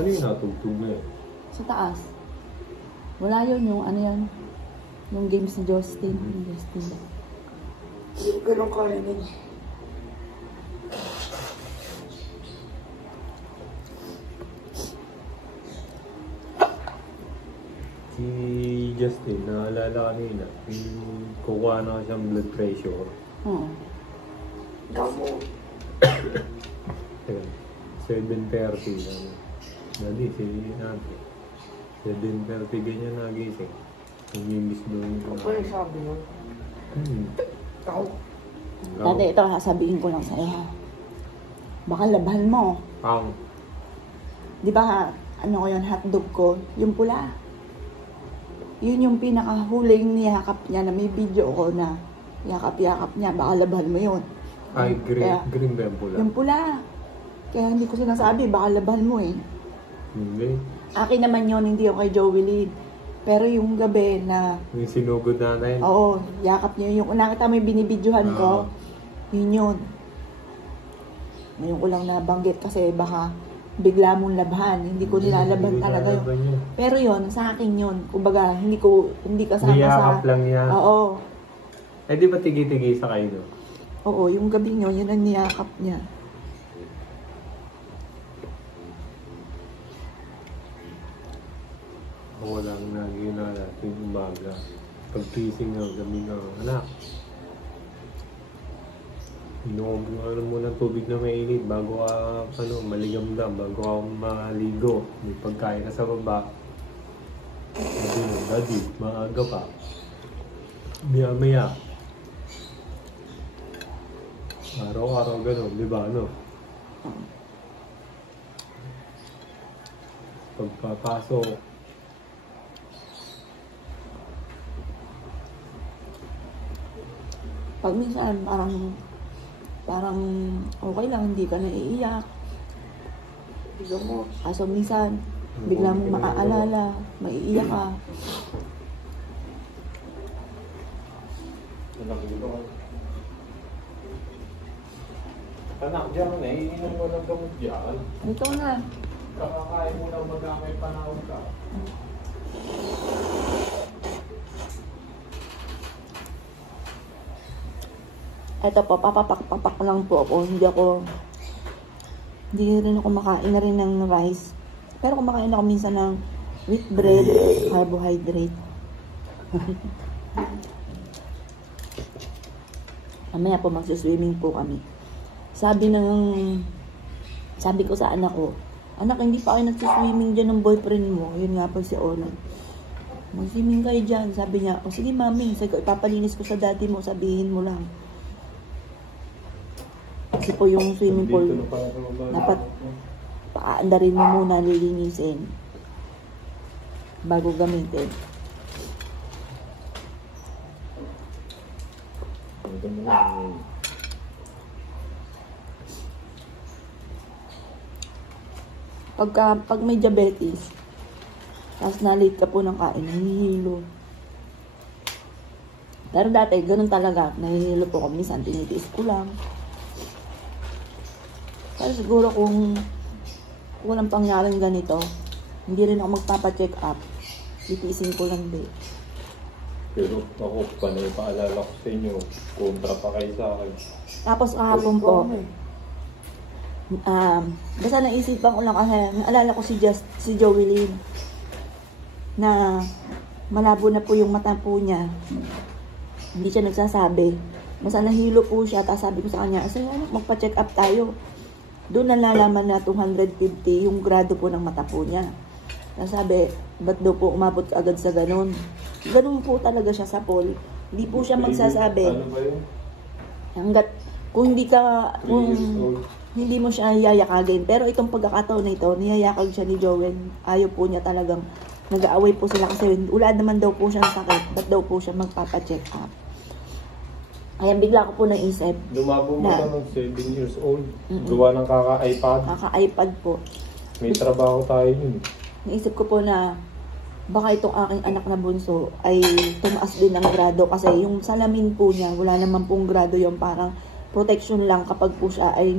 Ano yung natugtog na yun? Sa taas. Wala yun, yung ano yan. Yung games ni Justin. Yung ganun karinig. Si Justin, naalala kanina, kukuha na siyang blood pressure. Oo. Gamo. 7:30. Dali, si Ate. 7:30 ganyan nagising. Umimbis doon. Ano yung sabi mo? Ako. Dati ito, sasabihin ko lang sa'yo ha. Baka labahan mo. Ang. Di ba, ano ko yun, hotdog ko, yung pula. Yun yung pinakahuling niyakap niya na may video ko na yakap-yakap niya. Baka labahan mo yun. Ay, green, Kaya, green ba yung pula? yung pula. Kaya hindi ko sinasabi, baka labahan mo eh. Hindi. Akin naman yun, hindi yung kay Joey Lee. Pero yung gabi na, Yung sinugod natin. oo, yakap niya yung, nakita mo yung binibidyohan ko, yun yun. Ngayon ko lang nabanggit kasi baka bigla mong labhan. Hindi ko nilalaban talaga yun. Pero yun, sa akin yun. Kumbaga, hindi kasama niyakap sa... lang niya. Oo. Eh di ba tigi-tigi sa kayo no? Oo, yung gabi nyo, yun ang niyakap niya. Ako lang naginala yung umaga. Pag-pising ng gabi ng anak. Inom mo ng tubig na mainit bago ka maligamdam, bago ka maligo. May pagkain ka sa baba. Sabi mo, Daddy, maaga pa. Maya-maya. Araw-araw gano'n, di ba ano? Pagpapasok. Pag minsan, parang okay lang, hindi ka naiiyak. Bigyan mo. Kaso minsan, bigla mong maaalala, maiiyak ka. Anak dyan, iinom mo ng gamot dyan. Ito na. Kakakain mo lang magamay panahon ka. Ito po, papapak lang po ako. Hindi rin ako makain na rin ng rice. Pero kumakain ako minsan ng wheat bread, carbohydrate. Mamaya po magsuswimming po kami. Sabi ko sa anak ko, anak, hindi pa kayo nagsuswimming dyan ng boyfriend mo. Yun nga po si Onan. Mag-swimming kayo dyan. Sabi niya, o sige mami, ipapalinis ko sa daddy mo, sabihin mo lang. Kasi po yung swimming pool, dapat paandarin mo muna, lilinisin bago gamitin. Pag may diabetes, tapos na-late ka po ng kain, nahihilo. Pero dati, ganun talaga, nahihilo po kami, minsan tinitiis ko lang. Pero siguro kung walang pangyaring ganito, hindi rin ako magpapa-check up. Titiisin ko lang din. Pero ako, panay paalala ko sa inyo, kontra pa kayo sa akin. Tapos kahapon po, basta naisipan ko lang kasi naalala ko si Joey Lynn na malabo na po yung mata po niya. Hindi siya nagsasabi. Basta nahilo po siya, tapos sabi ko sa kanya, "Say, anak, magpa-check up tayo." Doon nalalaman na 250 yung grado po ng mata po niya. Tapos sabi, ba't daw po umabot agad sa ganun? Ganun po talaga siya sa pool. Hindi po siya magsasabi. Ano ba yun? Hanggat, kung hindi mo siya yayakagin. Pero itong pagkakataon na ito, niyayakag siya ni Joel. Ayaw po niya talagang nag-aaway po sila kasi wala naman daw po siya sakit. Ba't daw po siya magpapa-check up? Kaya bigla ko po naisip. Lumabo mo na ng 7 years old. Gawa ng kaka-iPad. Kaka-iPad po. May trabaho tayo yun. Naisip ko po na baka itong aking anak na bunso ay tumaas din ng grado kasi yung salamin po niya, wala naman pong grado, yung parang protection lang kapag po siya ay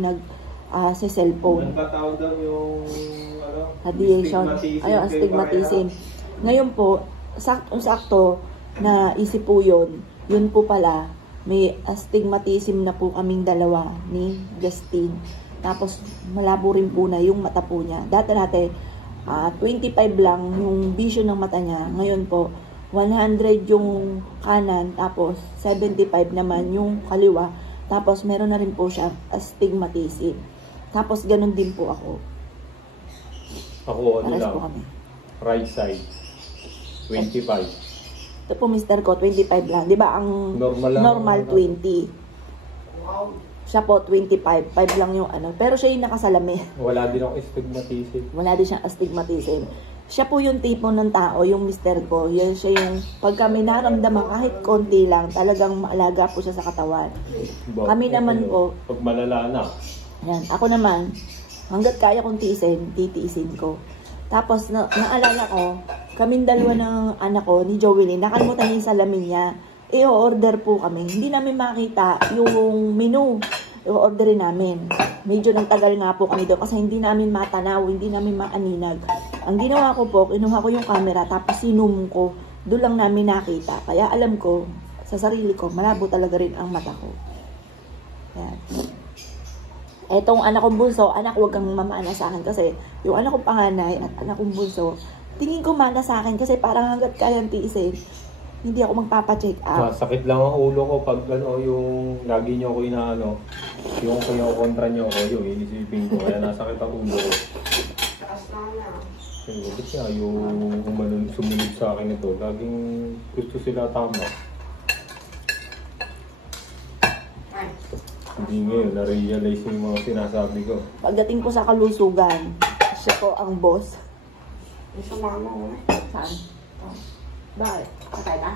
sa cellphone. Ang tatawag daw yung radiation. Ayun, astigmatism. Ngayon po, sakto na isip po yun. Yun po pala, may astigmatism na po kaming dalawa ni Justin. Tapos, malabo rin po na yung mata po niya. Dati 25 lang yung vision ng mata niya. Ngayon po, 100 yung kanan, tapos 75 naman yung kaliwa. Tapos, meron na rin po siya astigmatism. Tapos, ganun din po ako. Ako, ano Pares lang, po kami. right side, 25. Ito po, mister ko, 25 lang. Di ba, ang Normal lang. normal 20. Wow. Siya po, 25. 5 lang yung ano. Pero siya yung nakasalami. Wala din ako astigmatism. Wala din siyang astigmatism. Siya po yung tipo ng tao, yung mister ko. Yan siya yung, pagka may naramdaman kahit konti lang, talagang maalaga po siya sa katawan. Kami naman po, Pag malala na. yan, ako naman, hanggat kaya kong titiisin ko. Tapos, naalala ko, kaming dalawa ng anak ko, ni Joey, nakalimutan niya yung salamin niya. I-order po kami. Hindi namin makita yung menu. I-orderin namin. Medyo nagtagal nga po kami doon kasi hindi namin matanaw, hindi namin maaninag. Ang ginawa ko po, kinuha ko yung camera tapos sinum ko. Doon lang namin nakita. Kaya alam ko, sa sarili ko, malabo talaga rin ang mata ko. Yan. Etong anak kong bunso, anak, huwag kang mamana sa akin kasi yung anak kong panganay at anak kong bunso, tingin ko mana sa akin kasi parang hanggat kayang tiisin, hindi ako magpapacheck up. Sakit lang ang ulo ko pag ano, yung lagi niyo ako inaano, yung kontra niyo ako, yung iisipin ko, kaya nasakit ang ulo ko. Taas na na. Kaya bakit siya yung sumunod sa akin ito, laging gusto sila tama. Ay. Hindi ngayon, na-realize yung mga sinasabi ko. Pagdating ko sa kalusugan, siya po ang boss. May sumama ko na. Saan? Bakit? Patay ba?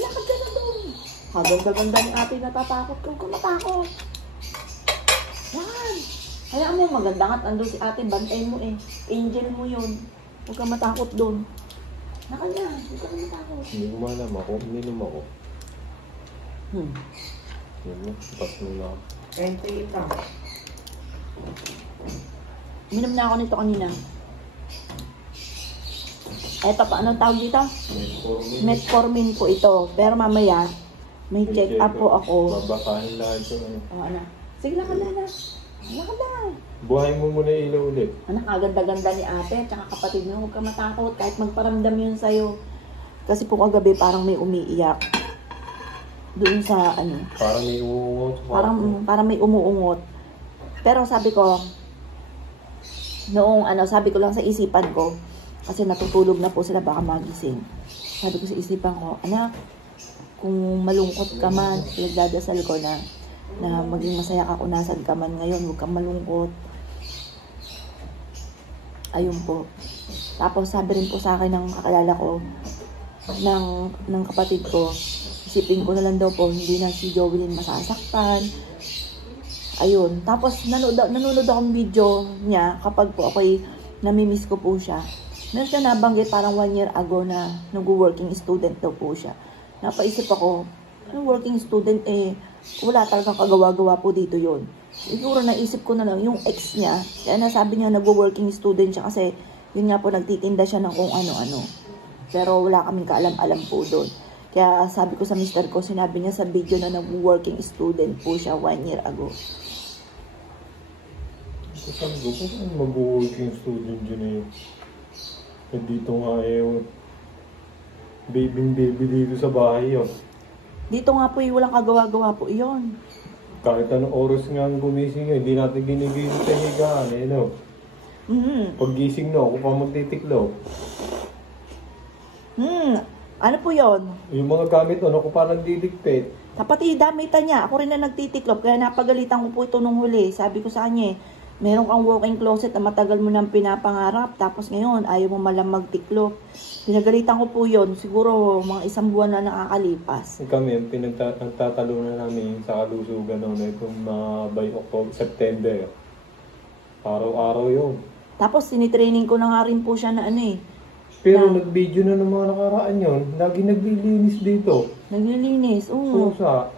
Lakad ka na doon. Ganda ni ate, natatakot kung kumatakot. Yan. Hayaan mo, maganda nga. Andun si ate, bantayin mo eh. Angel mo yun. Huwag ka matakot doon. Lakad na, huwag ka matakot. Hindi ko malam ako, uminom ako. Yun mo, tapos na ako. 28 lang. Minom na ako nito kanina. Eto pa, anong tawag dito? Metformin po ito. Pero mamaya, may check up po ako. Babasahin lahat yung ano. Ano? Sige, lakad na na. Lakad na. Buhay mo muna yung ilaw ulit. Anak, aganda-ganda ni ate at saka kapatid niya. Huwag ka matakot kahit magparamdam yun sa'yo. Kasi po kagabi parang may umiiyak. Doon sa ano. Parang may uungot. Parang may umuungot. Pero sabi ko, noong ano, sabi ko lang sa isipan ko, kasi natutulog na po sila baka magising. Sabi ko sa isipan ko, anak, kung malungkot ka man, nagdadasal ko na maging masaya ka kung nasan ka man ngayon, huwag kang malungkot. Ayun po. Tapos sabi rin po sa akin ng kakalala ko, ng kapatid ko, isipin ko na lang daw po, hindi na si Jovelyn masasaktan. Ayun. Tapos nanonood akong video niya kapag po ako'y namimiss ko po siya. Meron siya nabanggit parang 1 year ago na nag-working student daw po siya. Napaisip ako, working student wala talagang kagawa-gawa po dito yun. Siguro naisip ko na lang yung ex niya, kaya nasabi niya nag-working student siya kasi yun nga po nagtitinda siya ng kung ano-ano. Pero wala kaming kaalam-alam po doon. Kaya sabi ko sa mister ko, sinabi niya sa video na nag-working student po siya 1 year ago. Sabi ko, kung mag-working student dyan dito nga baby dito sa bahay yun. Dito nga po walang kagawa-gawa po iyon. Kahit anong oras nga ang gumising hindi natin ginigising sa higaan no? Pag gising ako pa magtitiklaw. Ano po yon? Yung mga gamit ako pa nagdidikpit. Kapatid, damitan niya. Ako rin na nagtitiklop. Kaya napagalitan ko po ito nung huli. Sabi ko sa kanya, meron kang walk-in closet na matagal mo nang pinapangarap. Tapos ngayon, ayaw mo malang magtiklop. Pinagalitan ko po yon. Siguro mga 1 buwan na nakakalipas. Kami, nagtatalunan namin sa kalusugan itong by October, September. Araw-araw yun. Tapos sinitraining ko na nga rin po siya na Pero nag-video na ng mga nakaraan yun. Lagi naglilinis dito. Naglilinis, oo. Pusa.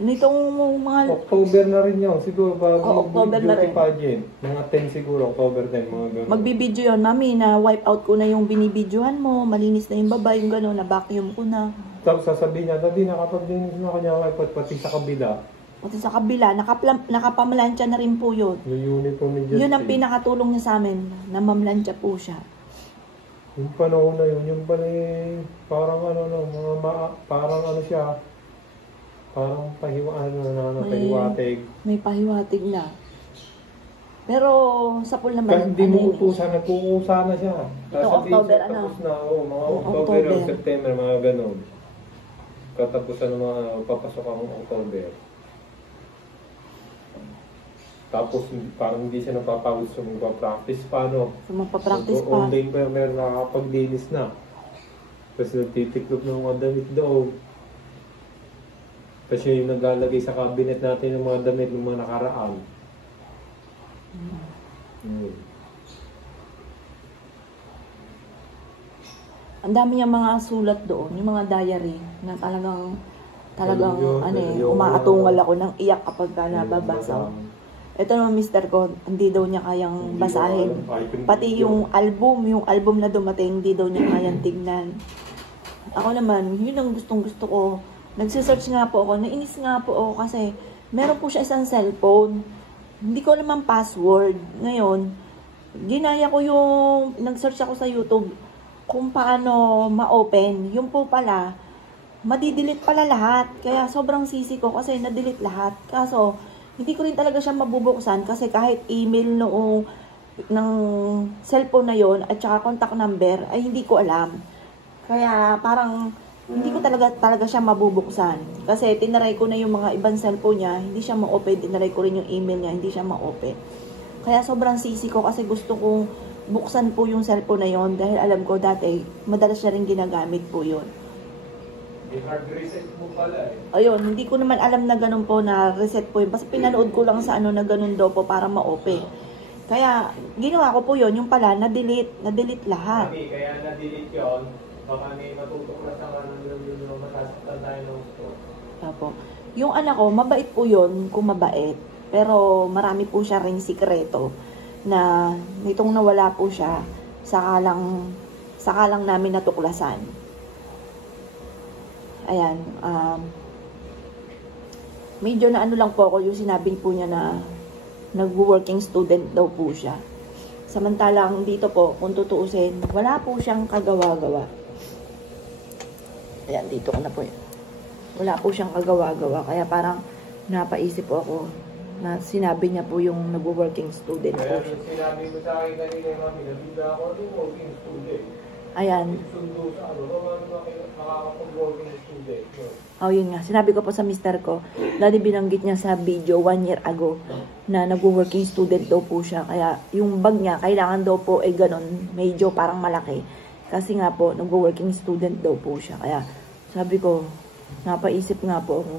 Nitong mga... October na rin yun. Siguro bago October na beauty rin. pageant. Mga 10 siguro. October 10. Mga ganun. Magbibideo yun, mami, na wipe out ko na yung binibidyohan mo, malinis na yung baba, yung gano'n, na vacuum ko na. Tapos sasabihin niya, Daddy, nakapag-linis na kanya wipe out pati sa kabila. Pati sa kabila, nakapamlansya na rin po yun. Yung uniform ni Justin. Yun ang pinakatulong niya sa amin, na mamlansya po siya. Yung panahon na yun, yung pala parang ano, no, parang ano siya, parang pahiwatig. May pahiwatig na. Pero sa pool naman, Kasi hindi mo yun, utusan, nagkukusa na siya. Ito, October, ano? Tapos na, mga October October. o September, mga ganun. Katapusan ng mga papasok ang October. Tapos parang hindi siya napapagod sa magpa-practice pa, no? So magpa-practice pa. All day pa, meron nakakapaglinis na. Tapos nagtitiklop ng mga damit daw. Tapos yung naglalagay sa cabinet natin ng mga damit ng mga nakaraan. Ang dami niyang mga sulat doon, yung mga diary, na talagang umaatungal ako ng iyak kapag nababasa. Ito naman mister ko, hindi daw niya kayang basahin. Pati yung album na dumating, hindi daw niya kayang tignan. Ako naman, yun ang gustong gusto ko. Nagsisearch nga po ako, nainis nga po ako kasi meron po siya isang cellphone. Hindi ko naman password. Ngayon, ginaya ko yung, nag-search ako sa YouTube kung paano ma-open. Yung po pala, madidelete pala lahat. Kaya sobrang sisi ko kasi na-delete lahat. Kaso, hindi ko rin talaga siya mabubuksan kasi kahit email noong ng cellphone na yon at saka contact number ay hindi ko alam. Kaya parang hindi ko talaga siya mabubuksan. Kasi tinaray ko na yung mga ibang cellphone niya, hindi siya ma-open. Tinaray ko rin yung email niya, hindi siya ma-open. Kaya sobrang sisi ko kasi gusto kong buksan po yung cellphone na yon dahil alam ko dati madalas siya rin ginagamit po yun. I-hard reset mo pala eh. Ayun, hindi ko naman alam na ganun po na reset po yun. Basta pinanood ko lang sa ano na ganun daw po para ma-open. Kaya, ginawa ko po yun. Yung pala, na-delete lahat. Mami, kaya na-delete yun. Baka may matutuklas na ano yung masasaktan tayo ng gusto. Opo. Yung anak ko, mabait po yun kung mabait. Pero marami po siya ring sikreto na nitong nawala po siya, saka lang namin natuklasan. Ayan, medyo na ano lang po ako yung sinabi po niya na nag-working student daw po siya. Samantalang dito po, kung tutuusin, wala po siyang kagawa-gawa. Ayan, dito ko na po yun. Wala po siyang kagawa-gawa. Kaya parang napaisip po ako na sinabi niya po yung nag-working student po Kaya siya. sinabi mo sa akin kanina, Mami, nabida ako ng working student. Ayan. Sundo sa ano, makakapag-working student. Oh, yun nga. Sinabi ko po sa mister ko, dati binanggit niya sa video 1 year ago na nag-working student daw po siya. Kaya yung bag niya, kailangan daw po ay ganun, medyo parang malaki. Kasi nga po, nag-working student daw po siya. Kaya sabi ko, napaisip nga po ako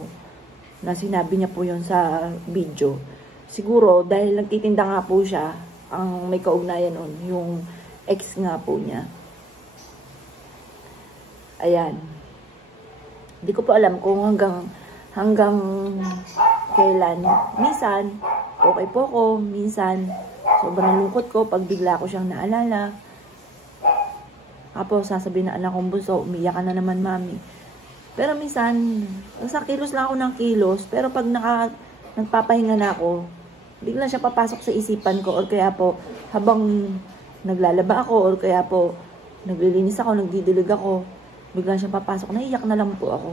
na sinabi niya po yun sa video. Siguro, dahil nagtitinda nga po siya, ang may kaugnayan nun, yung ex nga po niya. Ayan. Hindi ko pa alam kung hanggang kailan. Minsan, okay po ko. Minsan, sobrang lungkot ko pag bigla ko siyang naalala. Tapos, sasabihin na anak kong bunso, umiyak ka na naman, mami. Pero minsan, sa kilos lang ako ng kilos. Pero pag nagpapahinga na ako, bigla siya papasok sa isipan ko. Or kaya po, habang naglalaba ako, or kaya po, naglilinis ako, nagdidilig ako, bigla siyang papasok, naiyak na lang po ako.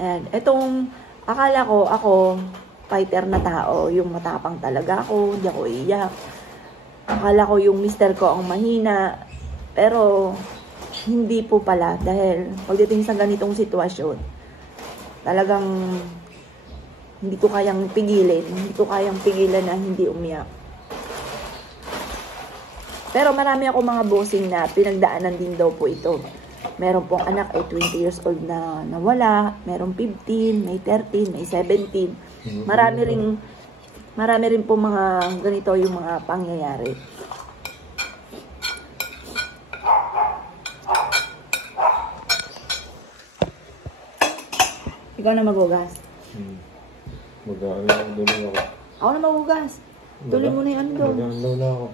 Ayan. Itong, akala ko, ako, fighter na tao. Yung matapang talaga ako, hindi ako iiyak. Akala ko yung mister ko ang mahina. Pero, hindi po pala. Dahil, pagdating sa ganitong sitwasyon, talagang, hindi ko kayang pigilin. Hindi ko kayang pigilan na hindi umiyak. Pero marami ako mga bossing na pinagdaanan din daw po ito. Meron pong anak ay 20 years old na nawala. Meron 15, may 13, may 17. Marami rin po mga ganito yung mga pangyayari. Ikaw na maghugas. Mag-ano doon ako. Ako na maghugas. Tuloy mo na yung ano doon. Mag-ano na ako.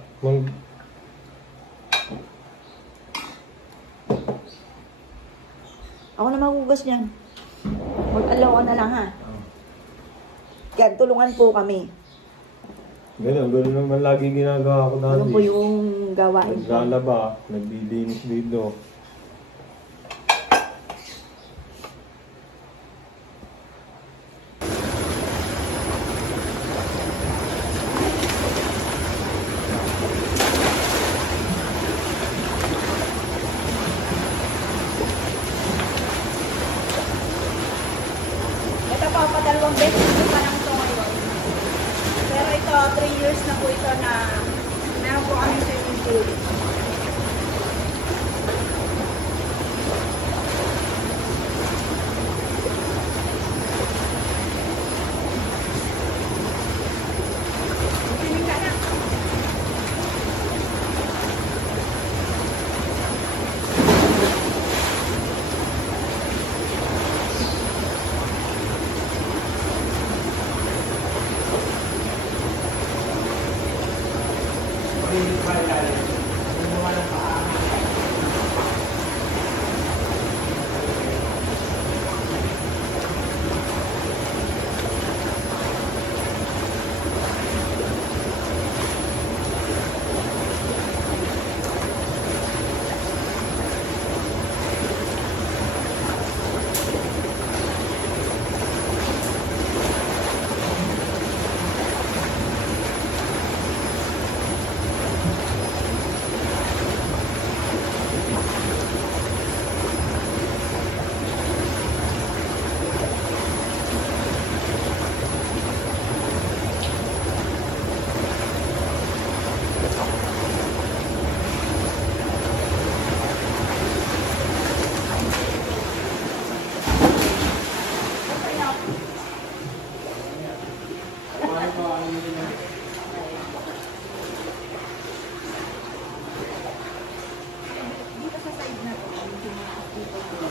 Ako na maghugas niyan. Mag-alaw ka na lang ha. Yan, tulungan po kami. Ganun naman lagi ginagawa ko dati. Ano po yung gawain ko? Naglalaba, naglilinis dito. Ito po, padalawang beses ko pa lang ito ngayon. Pero ito, 3 years na po ito na meron po kami swimming pool. Swimming ka na. Dito sa side na to, dito po.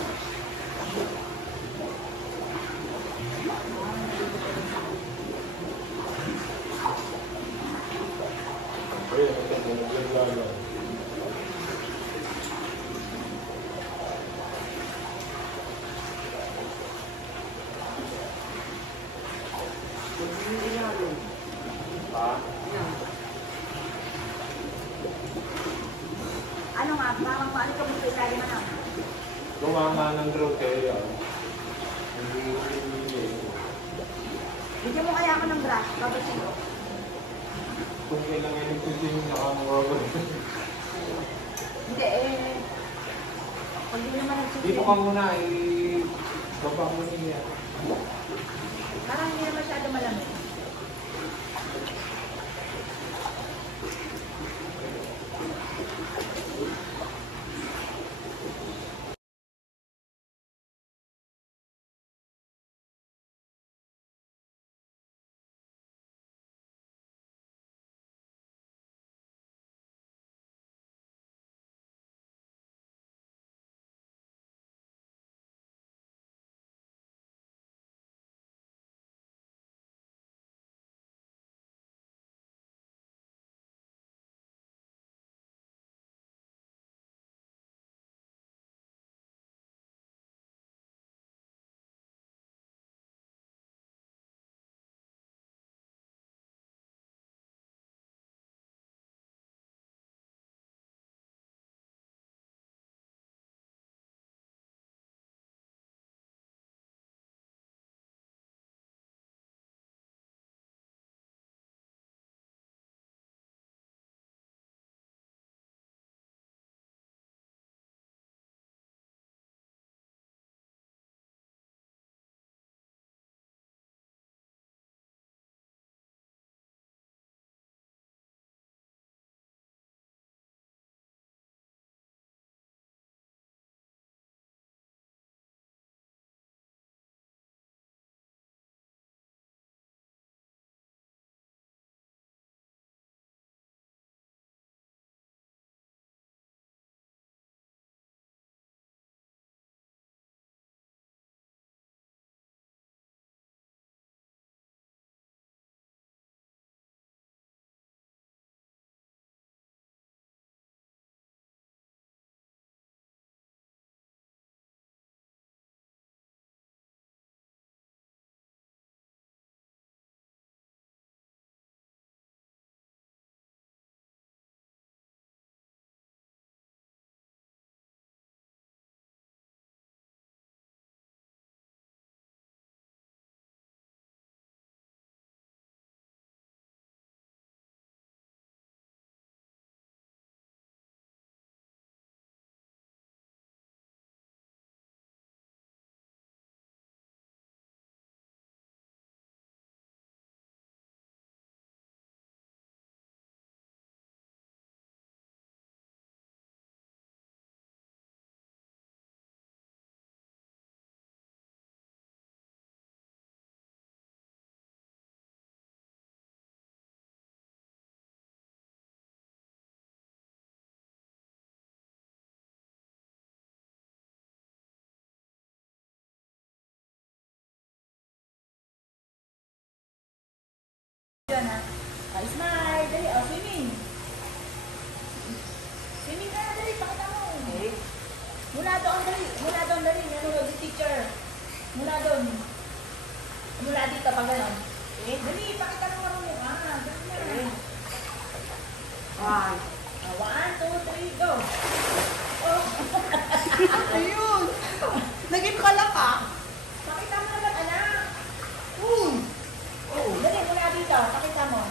Ano nga, parang paano ka mo sa ilalim ano? Gumama ng growth area. Bigyan mo kaya ako ng brush, babasin ko. Kung kailangan yung kusin na kamawawag. Hindi eh. Pag di naman nagsusunod. Dito ka muna, baba mo niya. Parang hindi na masyado malamig. Smile. Dali. Oh, swimming. Swimming ka na, dali. Pakita mo. Okay. Mula doon, dali. Mula doon, dali. Nanonood yung teacher. Mula doon. Mula dito, pag gano'n. Okay. Dali, pakita mo marunong. Dali na. Okay. One. 1, 2, 3, go. Oh. Ayun! Naging pala ka. Pakita mo naman, anak. Oh, dali, mula dito. Pakita mo.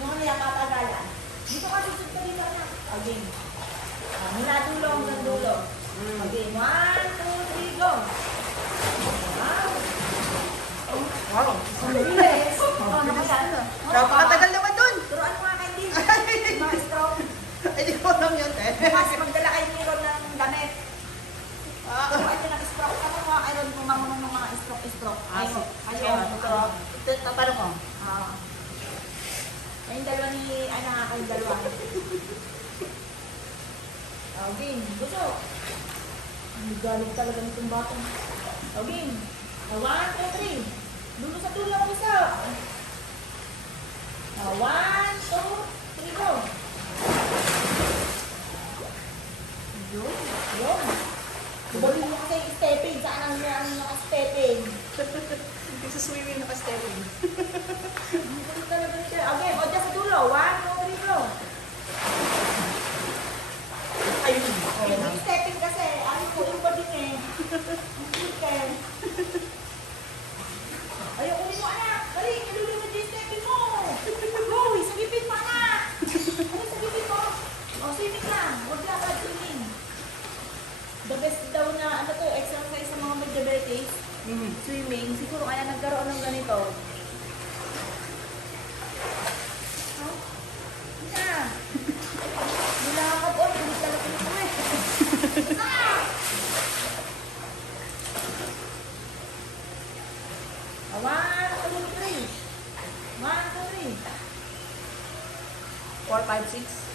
Yung ano yung papagalan. Dito ka, susod ka dito, anak. Okay. Mula dulo hanggang dulo. Okay, 1, 2, 3, go. Wow. Wow. Ang bilis. Ano kaya? Napakatagal naman dun. Turuan mo nga kay Din. Mga stroke. Ay, di ko alam yun eh. Bukas magdala kayo ni Ron ng damit. Turuan nyo ng stroke. Ano mo kay Ron kung marunong ng mga stroke? Kayo. Ito, paano ko? Kayong dalawa ni, kayong dalawa. Din, gusto. Ang galing talaga nitong batang. Din. 1, 2, 3. Dulo sa dulo ang isa. 1, 2, 3, go. Yun. Kubagin mo kasi yung stepping. Saan ang naka-stepping? Hindi sa swimming naka-stepping. Hindi talaga siya. Okay, o dyan sa dulo. 1, 2, 3, go. Ayun. Yung stepping kasi, yung pa din eh. Okay. Ayaw, ulit mo anak. Dali, nilulunod yung stepping mo. Uy, sagipin mo anak. Uy, sagipin mo. O, swimming lang. Huwag lang ka swimming. The best daw na, exercise sa mga may diabetes. Swimming. Siguro kaya nagkaroon ng ganito. Oh? Isa. Nilakad o, hindi talaga nito eh. Ah! 1, 2, 3. 1, 2, 3. Four, five, six.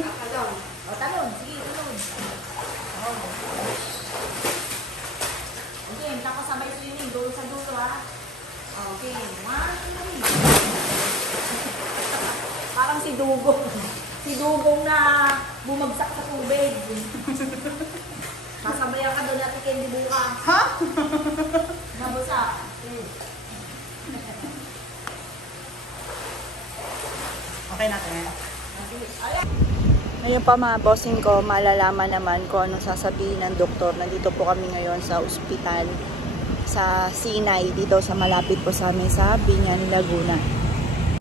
Talon. O, talon. Sige, talon. Okay, tapos sabay swimming. Dulo sa dulo, ha? Okay, 1, 2, 3. Parang si Dugong. Si Dugong na bumagsak sa tubig. Kasabayan ka doon natin Candy bukas. Ha? Nabusak. Okay natin. Ngayon pa mga bossing ko, malalaman naman kung anong sasabihin ng doktor. Nandito po kami ngayon sa ospital sa Sinay, dito sa malapit po sa amin sa Biñan, Laguna.